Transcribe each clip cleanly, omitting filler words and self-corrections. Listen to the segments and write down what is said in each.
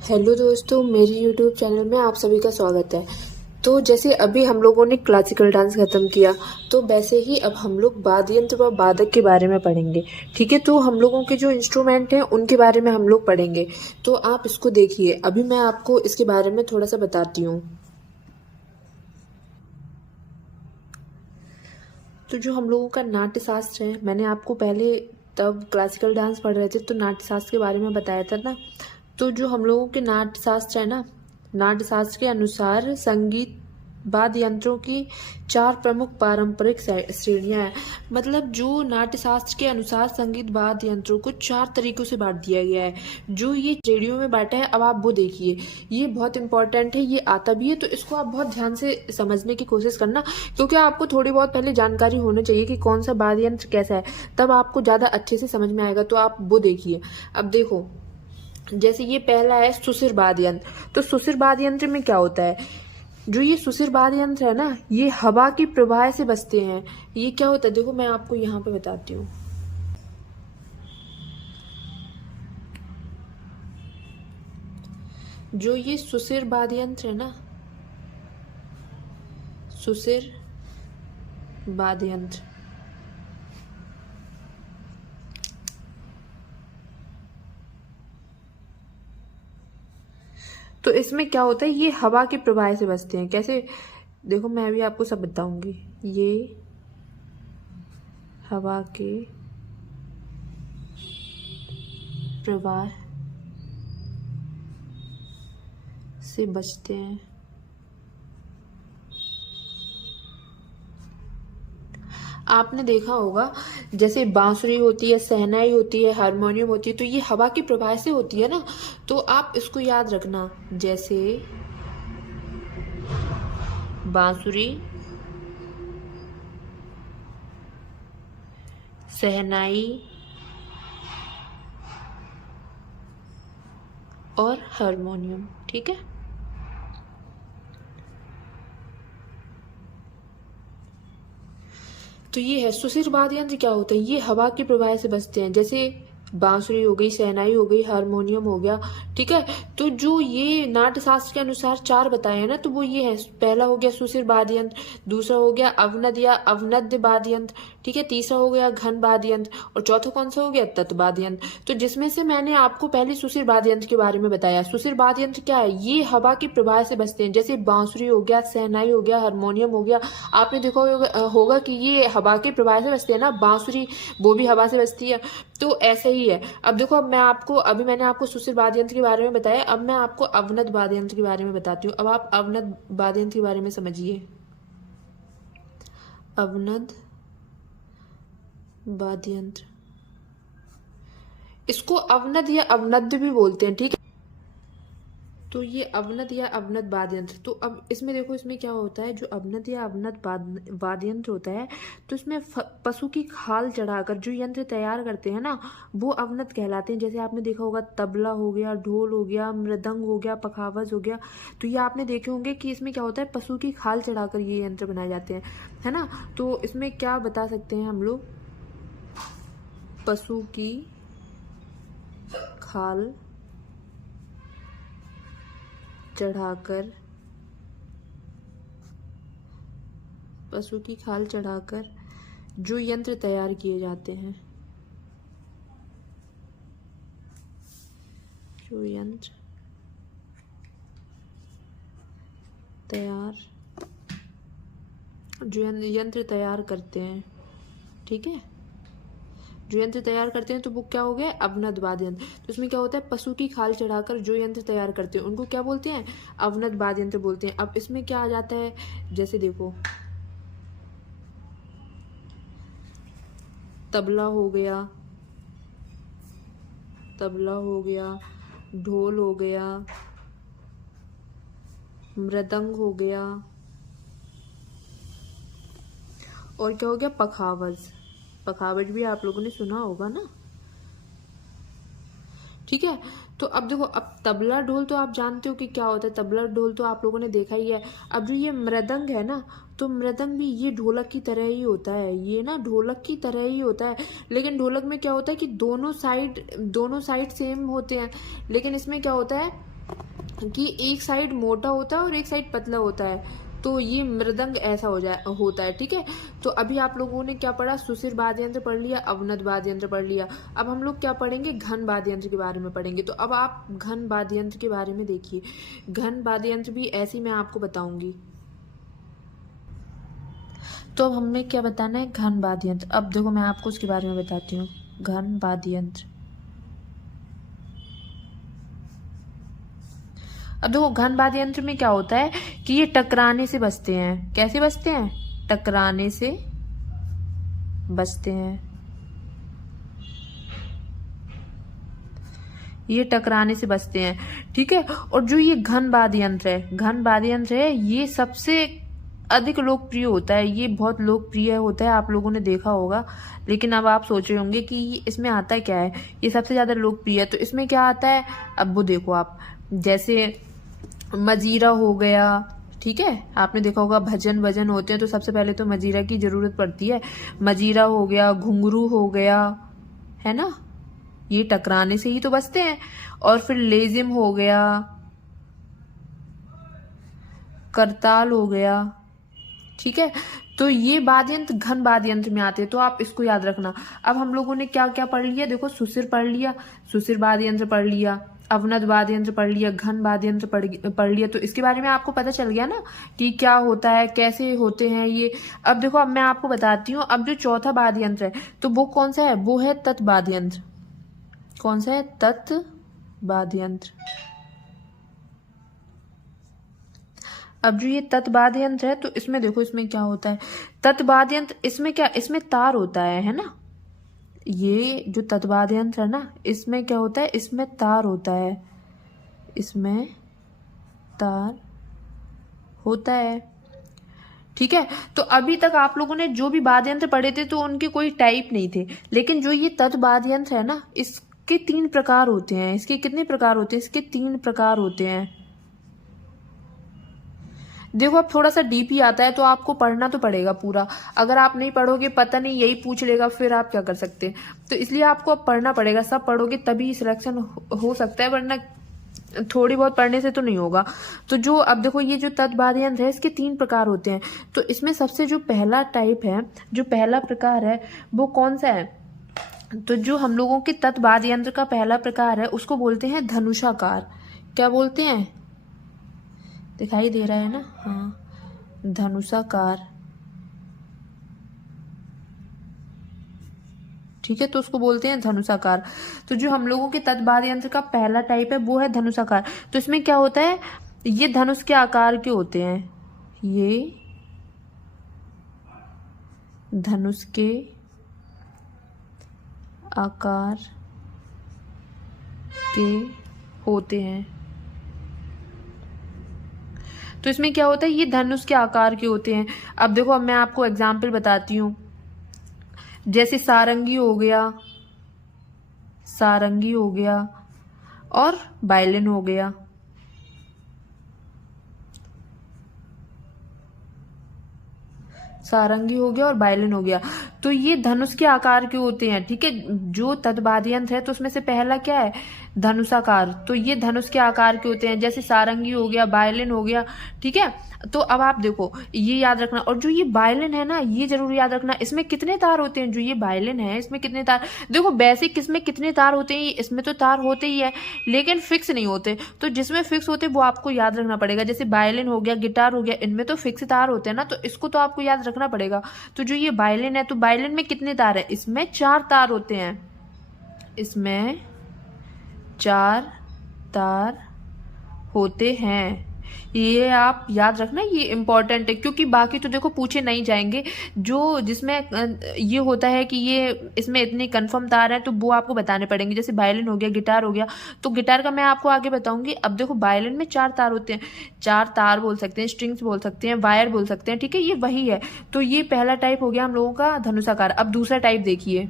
Hello दोस्तों, मेरी YouTube channel में आप सभी का स्वागत है। तो जैसे अभी हम लोगों ने क्लासिकल डांस ख़त्म किया, तो वैसे ही अब हम लोग वाद्य यंत्र व वादक के बारे में पढ़ेंगे। ठीक है, तो हम लोगों के जो इंस्ट्रूमेंट हैं उनके बारे में हम लोग पढ़ेंगे। तो आप इसको देखिए, अभी मैं आपको इसके बारे में थोड़ा सा बताती हूँ। तो जो हम लोगों का नाट्य शास्त्र है, मैंने आपको पहले तब क्लासिकल डांस पढ़ रहे थे तो नाट्य शास्त्र के बारे में बताया था ना। तो जो हम लोगों के नाट्य शास्त्र है ना, नाट्य शास्त्र के अनुसार संगीत वाद्य यंत्रों की चार प्रमुख पारंपरिक श्रेणियां हैं। मतलब जो नाट्य शास्त्र के अनुसार संगीत वाद्य यंत्रों को चार तरीकों से बांट दिया गया है। जो ये श्रेणियों में बांटा है, अब आप वो देखिए, ये बहुत इंपॉर्टेंट है, ये आता भी है, तो इसको आप बहुत ध्यान से समझने की कोशिश करना, क्योंकि आपको थोड़ी बहुत पहले जानकारी होनी चाहिए कि कौन सा वाद्य यंत्र कैसा है, तब आपको ज़्यादा अच्छे से समझ में आएगा। तो आप वो देखिए। अब देखो, जैसे ये पहला है सुशिर वाद्य यंत्र। तो सुशिर वाद्य यंत्र में क्या होता है, जो ये सुशिर वाद्य यंत्र है ना, ये हवा की प्रवाह से बजते हैं। ये क्या होता है, देखो मैं आपको यहाँ पे बताती हूँ। जो ये सुशिर वाद्य यंत्र है ना, सुशिर वाद्य यंत्र, तो इसमें क्या होता है, ये हवा के प्रवाह से बजते हैं। कैसे, देखो मैं अभी आपको सब बताऊंगी। ये हवा के प्रवाह से बचते हैं। आपने देखा होगा, जैसे बांसुरी होती है, शहनाई होती है, हारमोनियम होती है, तो ये हवा की प्रवाह से होती है ना। तो आप इसको याद रखना, जैसे बांसुरी, शहनाई और हारमोनियम। ठीक है, तो ये है सुशिर वाद्य यंत्र। क्या होता है, ये हवा के प्रवाह से बजते हैं। जैसे बांसुरी हो गई, शहनाई हो गई, हारमोनियम हो गया। ठीक है, तो जो ये नाट्य शास्त्र के अनुसार चार बताए हैं ना, तो वो ये है। पहला हो गया सुशिर वाद्य यंत्र, दूसरा हो गया अवनद या अवनद्य वाद्य यंत्र, ठीक है, तीसरा हो गया घन वाद्य यंत्र, और चौथा कौन सा हो गया, तत् वाद्य यंत्र। तो जिसमें से मैंने आपको पहले सुशिर वाद्य यंत्र के बारे में बताया। सुशिर वाद्य यंत्र क्या है, ये हवा के प्रवाह से बजते हैं। जैसे बांसुरी हो गया, शहनाई हो गया, हारमोनियम हो गया। आपने देखा होगा कि ये हवा के प्रवाह से बजते हैं ना। बांसुरी वो भी हवा से बजती है, तो ऐसे ही है। अब देखो, अब मैं आपको, अभी मैंने आपको सुशिर वाद्य यंत्र के बारे में बताया, अब मैं आपको अवनद वाद्य यंत्र के बारे में बताती हूँ। अब आप अवनद वाद्य यंत्र के बारे में समझिए। अवनद वाद्य यंत्र, इसको अवनद या अवनद्य भी बोलते हैं। ठीक है, तो ये अवनद या अवनद वाद्य यंत्र। तो अब इसमें देखो, इसमें क्या होता है, जो अवनद या अवनद वाद्य यंत्र होता है, तो इसमें पशु की खाल चढ़ाकर जो यंत्र तैयार करते हैं ना, वो अवनद कहलाते हैं। जैसे आपने देखा होगा, तबला हो गया, ढोल हो गया, मृदंग हो गया, पखावज हो गया। तो ये आपने देखे होंगे कि इसमें क्या होता है, पशु की खाल चढ़ाकर ये यंत्र बनाए जाते हैं, है ना। तो इसमें क्या बता सकते हैं हम लोग, पशु की खाल चढ़ाकर, पशु की खाल चढ़ाकर जो यंत्र तैयार किए जाते हैं, जो यंत्र तैयार, जो यंत्र तैयार करते हैं, ठीक है, जो यंत्र तैयार करते हैं, तो वो क्या हो गया, अवनद वाद्य यंत्र। तो इसमें क्या होता है, पशु की खाल चढ़ाकर जो यंत्र तैयार करते हैं उनको क्या बोलते हैं, अवनद वाद्य यंत्र बोलते हैं। अब इसमें क्या आ जाता है, जैसे देखो, तबला हो गया, तबला हो गया, ढोल हो गया, मृदंग हो गया, और क्या हो गया, पखावज। पखावज भी आप लोगों ने सुना होगा ना। ठीक है, तो अब देखो, अब तबला ढोल तो आप जानते हो कि क्या होता है, तबला ढोल तो आप लोगों ने देखा ही है। अब जो ये मृदंग है ना, तो मृदंग भी ये ढोलक की तरह ही होता है। ये ना ढोलक की तरह ही होता है, लेकिन ढोलक में क्या होता है कि दोनों साइड सेम होते हैं। लेकिन इसमें क्या होता है, कि एक साइड मोटा होता है और एक साइड पतला होता है, तो ये मृदंग ऐसा होता है। ठीक है, तो अभी आप लोगों ने क्या पढ़ा, सुशिर वाद्य यंत्र पढ़ लिया, अवनद वाद्य यंत्र पढ़ लिया। अब हम लोग क्या पढ़ेंगे, घन वाद्य यंत्र के बारे में पढ़ेंगे। तो अब आप घन वाद्य यंत्र के बारे में देखिए। घन वाद्य यंत्र भी ऐसे ही मैं आपको बताऊंगी। तो अब हमें क्या बताना है, घन वाद्य यंत्र। अब देखो मैं आपको उसके बारे में बताती हूँ। घन वाद्य यंत्र, अब देखो घन वाद्य यंत्र में क्या होता है कि ये टकराने से बजते हैं। कैसे बजते हैं, टकराने से बजते हैं। ये टकराने से बजते हैं। ठीक है, और जो ये घन वाद्य यंत्र है, घन वाद्य यंत्र है, ये सबसे अधिक लोकप्रिय होता है। ये बहुत लोकप्रिय होता है, आप लोगों ने देखा होगा। लेकिन अब आप सोच रहे होंगे कि इसमें आता क्या है, ये सबसे ज्यादा लोकप्रिय है, तो इसमें क्या आता है। अब वो देखो आप, जैसे मजीरा हो गया। ठीक है, आपने देखा होगा भजन भजन होते हैं तो सबसे पहले तो मजीरा की जरूरत पड़ती है। मजीरा हो गया, घुंघरू हो गया, है ना, ये टकराने से ही तो बजते हैं। और फिर लेजिम हो गया, करताल हो गया। ठीक है, तो ये वाद्य यंत्र घन वाद्य यंत्र में आते हैं, तो आप इसको याद रखना। अब हम लोगों ने क्या क्या पढ़ लिया, देखो सुशिर पढ़ लिया, सुशिर वाद्य यंत्र पढ़ लिया, अवनद वाद्य यंत्र पढ़ लिया, घन वाद्य यंत्र पढ़ लिया। तो इसके बारे में आपको पता चल गया ना कि क्या होता है, कैसे होते हैं ये। अब देखो, अब मैं आपको बताती हूँ। अब जो चौथा वाद्य यंत्र है तो वो कौन सा है, वो है तत् वाद्य यंत्र। कौन सा है, तत् वाद्य यंत्र। अब जो ये तत् वाद्य यंत्र है तो इसमें देखो, इसमें क्या होता है, तत् वाद्य यंत्र, इसमें क्या, इसमें तार होता है ना। ये जो तत् वाद्य यंत्र है ना, इसमें क्या होता है, इसमें तार होता है, इसमें तार होता है। ठीक है, तो अभी तक आप लोगों ने जो भी वाद्य यंत्र पढ़े थे तो उनके कोई टाइप नहीं थे। लेकिन जो ये तत् वाद्य यंत्र है ना, इसके 3 प्रकार होते हैं। इसके कितने प्रकार होते हैं, इसके 3 प्रकार होते हैं। देखो, अब थोड़ा सा डीप ही आता है तो आपको पढ़ना तो पड़ेगा पूरा। अगर आप नहीं पढ़ोगे, पता नहीं यही पूछ लेगा, फिर आप क्या कर सकते हैं। तो इसलिए आपको अब पढ़ना पड़ेगा, सब पढ़ोगे तभी सिलेक्शन हो सकता है, वरना थोड़ी बहुत पढ़ने से तो नहीं होगा। तो जो अब देखो, ये जो तत् वाद्य यंत्र है, इसके 3 प्रकार होते हैं। तो इसमें सबसे जो पहला टाइप है, जो पहला प्रकार है, वो कौन सा है, तो जो हम लोगों के तत् वाद्य यंत्र का पहला प्रकार है उसको बोलते हैं धनुषाकार। क्या बोलते हैं, दिखाई दे रहा है ना, हाँ, धनुषाकार। ठीक है, तो उसको बोलते हैं धनुषाकार। तो जो हम लोगों के तत् वाद्य यंत्र का पहला टाइप है वो है धनुषाकार। तो इसमें क्या होता है, ये धनुष के आकार के होते हैं, ये धनुष के आकार के होते हैं। तो इसमें क्या होता है, ये धनुष के आकार के होते हैं। अब देखो, अब मैं आपको एग्जाम्पल बताती हूँ। जैसे सारंगी हो गया, सारंगी हो गया और वायलिन हो गया। सारंगी हो गया और वायलिन हो गया, तो ये धनुष के आकार के होते हैं। ठीक है, जो तत् वाद्य यंत्र है तो उसमें से पहला क्या है, धनुषाकार। तो ये धनुष के आकार के होते हैं, जैसे सारंगी हो गया, वायलिन हो गया। ठीक है, तो अब आप देखो, ये याद रखना। और जो ये वायलिन है ना, ये जरूर याद रखना, इसमें कितने तार होते हैं। जो ये वायलिन है, इसमें कितने तार, देखो बेसिक इसमें कितने तार होते हैं, इसमें तो तार होते ही है, लेकिन फिक्स नहीं होते। तो जिसमें फिक्स होते वो आपको याद रखना पड़ेगा। जैसे वायलिन हो गया, गिटार हो गया, इनमें तो फिक्स तार होते हैं ना, तो इसको तो आपको याद रखना पड़ेगा। तो जो ये वायलिन है, तो वायलिन में कितने तार है, इसमें 4 तार होते हैं, इसमें 4 तार होते हैं। ये आप याद रखना, ये इम्पोर्टेंट है, क्योंकि बाकी तो देखो पूछे नहीं जाएंगे। जो जिसमें ये होता है कि ये इसमें इतने कंफर्म तार हैं तो वो आपको बताने पड़ेंगे। जैसे वायलिन हो गया, गिटार हो गया, तो गिटार का मैं आपको आगे बताऊंगी। अब देखो, वायलिन में 4 तार होते हैं, 4 तार बोल सकते हैं, स्ट्रिंग्स बोल सकते हैं, वायर बोल सकते हैं। ठीक है, ये वही है। तो ये पहला टाइप हो गया हम लोगों का धनुषाकार। अब दूसरा टाइप देखिए।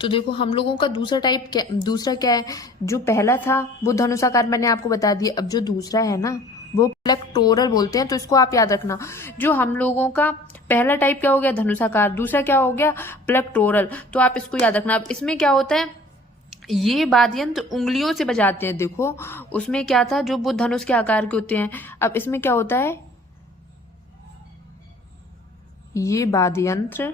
तो देखो, हम लोगों का दूसरा टाइप दूसरा क्या है, जो पहला था वो धनुषाकार मैंने आपको बता दिया। अब जो दूसरा है ना, वो प्लेक्टोरल बोलते हैं, तो इसको आप याद रखना। जो हम लोगों का पहला टाइप क्या हो गया, धनुषाकार, दूसरा क्या हो गया, प्लेक्टोरल, तो आप इसको याद रखना। अब इसमें क्या होता है, ये वाद्य यंत्र उंगलियों से बजाते हैं। देखो उसमें क्या था, जो वो धनुष के आकार के होते हैं। अब इसमें क्या होता है, ये वाद्य यंत्र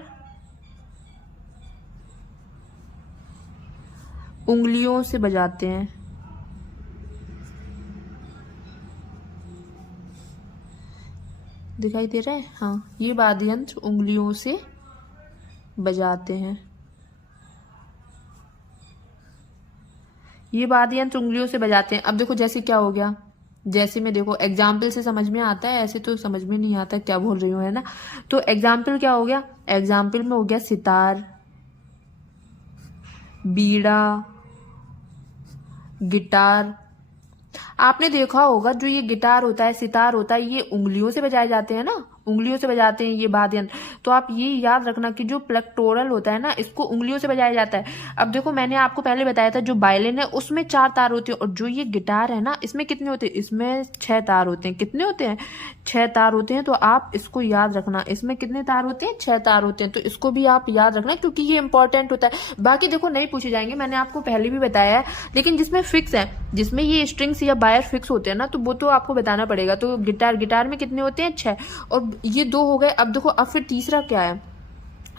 उंगलियों से बजाते हैं। दिखाई दे रहा है? हाँ, ये वाद्य यंत्र उंगलियों से बजाते हैं। ये वाद्य यंत्र उंगलियों से बजाते हैं। अब देखो जैसे क्या हो गया, जैसे में देखो एग्जाम्पल से समझ में आता है, ऐसे तो समझ में नहीं आता क्या बोल रही हूँ, है ना। तो एग्जाम्पल क्या हो गया, एग्जाम्पल में हो गया सितार, बीड़ा, गिटार। आपने देखा होगा जो ये गिटार होता है, सितार होता है, ये उंगलियों से बजाए जाते हैं ना, उंगलियों से बजाते हैं ये वाद्य यंत्र। तो आप ये याद रखना कि जो प्लेक्टोरल होता है ना, इसको उंगलियों से बजाया जाता है। अब देखो मैंने आपको पहले बताया था जो वायलिन है उसमें 4 तार होते हैं, और जो ये गिटार है ना इसमें कितने होते हैं, इसमें 6 तार होते हैं। कितने होते हैं, 6 तार होते हैं। तो आप इसको याद रखना, इसमें कितने तार होते हैं, 6 तार होते हैं। तो इसको भी आप याद रखना क्योंकि ये इंपॉर्टेंट होता है। बाकी देखो नहीं पूछे जाएंगे, मैंने आपको पहले भी बताया है, लेकिन जिसमें फिक्स है, जिसमें ये स्ट्रिंग्स या वायर फिक्स होते हैं ना, तो वो तो आपको बताना पड़ेगा। तो गिटार में कितने होते हैं, 6, और ये 2 हो गए। अब देखो अब फिर तीसरा क्या है,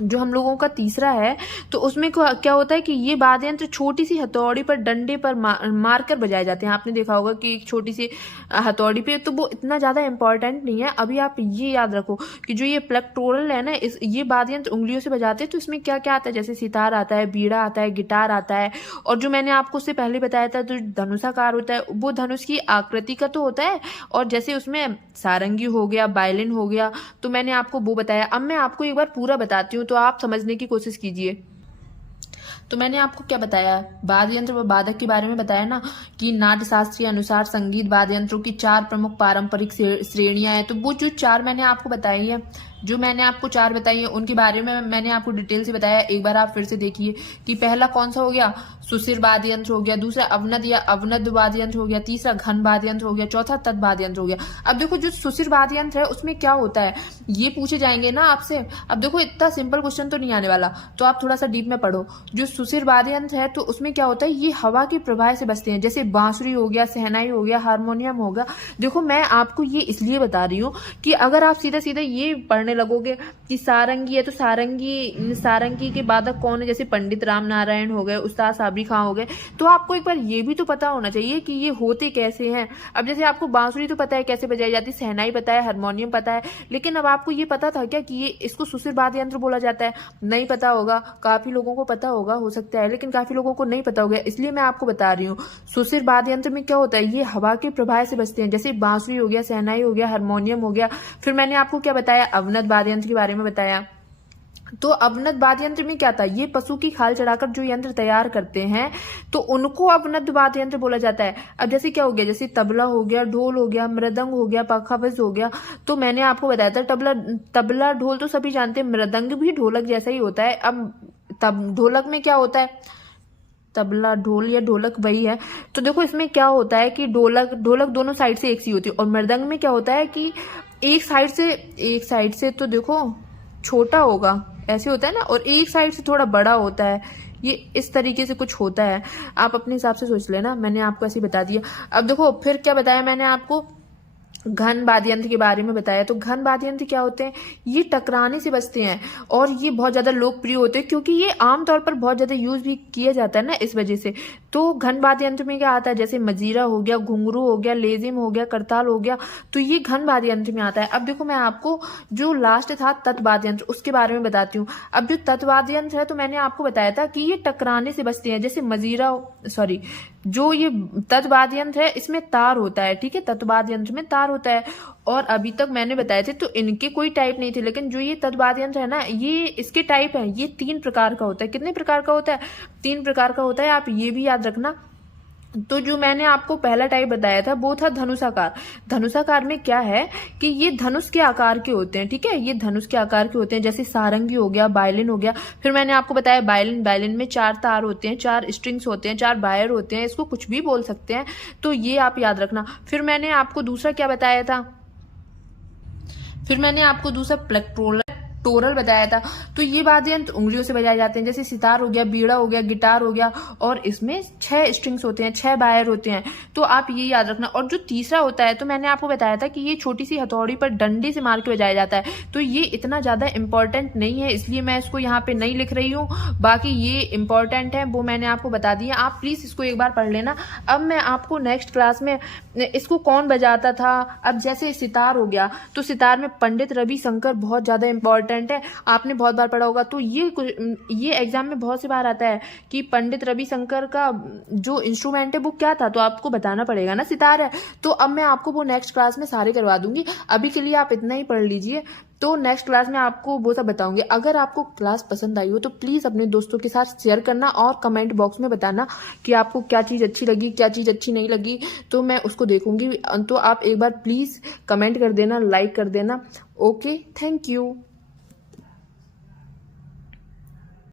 जो हम लोगों का तीसरा है, तो उसमें क्या होता है कि ये वाद्य यंत्र छोटी सी हथौड़ी पर, डंडे पर मार कर बजाए जाते हैं। आपने देखा होगा कि एक छोटी सी हथौड़ी पे, तो वो इतना ज्यादा इंपॉर्टेंट नहीं है। अभी आप ये याद रखो कि जो ये प्लेक्टोरल है ना, ये वाद्य यंत्र उंगलियों से बजाते हैं। तो इसमें क्या क्या आता है, जैसे सितार आता है, बीड़ा आता है, गिटार आता है, और जो मैंने आपको उससे पहले बताया था जो धनुषाकार होता है, वो धनुष की आकृति का तो होता है, और जैसे उसमें सारंगी हो गया, वायलिन हो गया, तो मैंने आपको वो बताया। अब मैं आपको एक बार पूरा बताती हूँ, तो आप समझने की कोशिश कीजिए। तो मैंने आपको क्या बताया, वाद्य यंत्र व वादक के बारे में बताया ना, कि नाट्य शास्त्र के अनुसार संगीत वाद्य यंत्रों की 4 प्रमुख पारंपरिक श्रेणियां हैं। तो वो जो 4 मैंने आपको बताई है, जो मैंने आपको 4 बताई है, उनके बारे में मैंने आपको डिटेल से बताया। एक बार आप फिर से देखिए कि पहला कौन सा हो गया, सुशिर वाद्य यंत्र हो गया, दूसरा अवनद या अवनद वाद्य यंत्र हो गया, तीसरा घन वाद्य यंत्र हो गया, चौथा तत् वाद्य यंत्र हो गया। अब देखो जो सुशिर वाद्य यंत्र है उसमें क्या होता है, ये पूछे जाएंगे ना आपसे। अब देखो इतना सिंपल क्वेश्चन तो नहीं आने वाला, तो आप थोड़ा सा डीप में पढ़ो। जो सुशिर वाद्य यंत्र है तो उसमें क्या होता है, ये हवा के प्रवाह से बजते हैं, जैसे बांसुरी हो गया, शहनाई हो गया, हारमोनियम हो गया। देखो मैं आपको ये इसलिए बता रही हूँ कि अगर आप सीधा सीधा ये पढ़ने लगोगे कि सारंगी है, तो सारंगी के वादक कौन है, जैसे पंडित राम नारायण हो गए, उस्ताद साबरी खां हो गए, तो आपको एक बार ये भी तो पता होना चाहिए कि ये होते कैसे हैं। अब जैसे आपको बांसुरी तो पता है कैसे बजाई जाती है, शहनाई पता है, हारमोनियम पता है, लेकिन अब आपको ये पता था क्या कि ये इसको सुशिर वाद्य यंत्र बोला जाता है? नहीं पता होगा। काफी लोगों को पता होगा, हो सकता है, लेकिन काफी लोगों को नहीं पता होगा, इसलिए मैं आपको बता रही हूँ। सुशिर वाद्य यंत्र में क्या होता है, ये हवा के प्रवाह से बजते हैं, जैसे बांसुरी हो गया, शहनाई हो गया, हारमोनियम हो गया। फिर मैंने आपको क्या बताया, अवनद वाद्य यंत्र के बारे में बताया। तो अवनद वाद्य यंत्र में क्या था, ये पशु की खाल चढ़ाकर जो यंत्र तैयार करते हैं, तो उनको अवनद वाद्य यंत्र बोला जाता है। अब जैसे क्या हो गया, जैसे तबला हो गया, ढोल हो गया, मृदंग हो गया, पखावज हो गया। तो मैंने आपको बताया था तबला ढोल तो सभी जानते हैं, मृदंग भी ढोलक जैसा ही होता है। अब तब ढोलक में क्या होता है, तबला ढोल या ढोलक वही है। तो देखो इसमें क्या होता है कि ढोलक दोनों साइड से एक सी होती है, और मृदंग में क्या होता है कि एक साइड से तो देखो छोटा होगा, ऐसे होता है ना, और एक साइड से थोड़ा बड़ा होता है। ये इस तरीके से कुछ होता है, आप अपने हिसाब से सोच लेना, मैंने आपको ऐसे बता दिया। अब देखो फिर क्या बताया मैंने आपको, घन वाद्य यंत्र के बारे में बताया। तो घन वाद्य यंत्र क्या होते हैं, ये टकराने से बजते हैं, और ये बहुत ज्यादा लोकप्रिय होते हैं क्योंकि ये आमतौर पर बहुत ज्यादा यूज भी किया जाता है ना, इस वजह से। तो घन वाद्य यंत्र में क्या आता है, जैसे मजीरा हो गया, घुंघरू हो गया, लेजिम हो गया, करताल हो गया, तो ये घन वाद्य यंत्र में आता है। अब देखो मैं आपको जो लास्ट था तत् वाद्य यंत्र, उसके बारे में बताती हूँ। अब जो तत् वाद्य यंत्र है, तो मैंने आपको बताया था कि ये टकराने से बजते हैं, जैसे जो ये तत् वाद्य यंत्र है इसमें तार होता है, ठीक है, तत् वाद्य यंत्र में तार होता है। और अभी तक मैंने बताए थे तो इनके कोई टाइप नहीं थे, लेकिन जो ये तत् वाद्य यंत्र है ना, ये इसके टाइप है, ये 3 प्रकार का होता है। कितने प्रकार का होता है, 3 प्रकार का होता है, आप ये भी याद रखना। तो जो मैंने आपको पहला टाइप बताया था वो था धनुषाकार। धनुषाकार में क्या है कि ये धनुष के आकार के होते हैं, ठीक है, ये धनुष के आकार के होते हैं, जैसे सारंगी हो गया, वायलिन हो गया। फिर मैंने आपको बताया वायलिन में 4 तार होते हैं, 4 स्ट्रिंग्स होते हैं, 4 वायर होते हैं, इसको कुछ भी बोल सकते हैं, तो ये आप याद रखना। फिर मैंने आपको दूसरा क्या बताया था, फिर मैंने आपको दूसरा टोरल बताया था। तो ये वाद्य यंत्र उंगलियों से बजाए जाते हैं, जैसे सितार हो गया, बीड़ा हो गया, गिटार हो गया, और इसमें 6 स्ट्रिंग्स होते हैं, 6 वायर होते हैं। तो आप ये याद रखना। और जो तीसरा होता है, तो मैंने आपको बताया था कि ये छोटी सी हथौड़ी पर डंडे से मार के बजाया जाता है। तो ये इतना ज्यादा इंपॉर्टेंट नहीं है, इसलिए मैं इसको यहाँ पे नहीं लिख रही हूँ। बाकी ये इंपॉर्टेंट है, वो मैंने आपको बता दिया। आप प्लीज इसको एक बार पढ़ लेना। अब मैं आपको नेक्स्ट क्लास में इसको कौन बजाता था, अब जैसे सितार हो गया, तो सितार में पंडित रविशंकर बहुत ज्यादा इंपॉर्टेंट है, आपने बहुत बार पढ़ा होगा। तो ये एग्जाम में बहुत सी बार आता है कि पंडित रविशंकर का जो इंस्ट्रूमेंट है वो क्या था, तो आपको बताना पड़ेगा ना, सितार है। तो अब मैं आपको वो नेक्स्ट क्लास में सारे करवा दूंगी, अभी के लिए आप इतना ही पढ़ लीजिए। तो नेक्स्ट क्लास में आपको वो सब बताऊंगी। अगर आपको क्लास पसंद आई हो तो प्लीज अपने दोस्तों के साथ शेयर करना और कमेंट बॉक्स में बताना कि आपको क्या चीज अच्छी लगी, क्या चीज अच्छी नहीं लगी, तो मैं उसको देखूंगी। तो आप एक बार प्लीज कमेंट कर देना, लाइक कर देना। Okay, thank you.